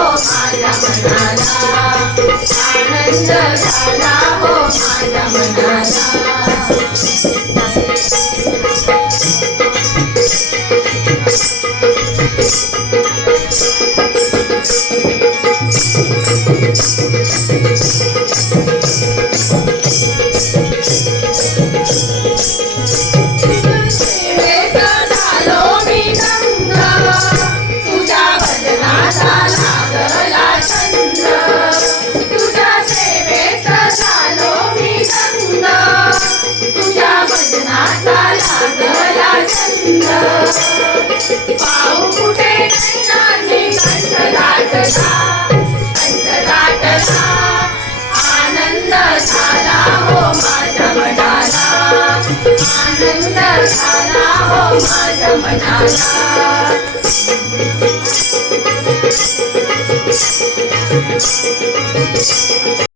हो माझ्या मनाला, आनंद झाला हो माझ्या मनाला. पाहू कुठे नैनाने कंठ दाटला, कंठ दाटला. आनंद झाला हो माझ्या मनाला, आनंद झाला हो माझ्या मनाला.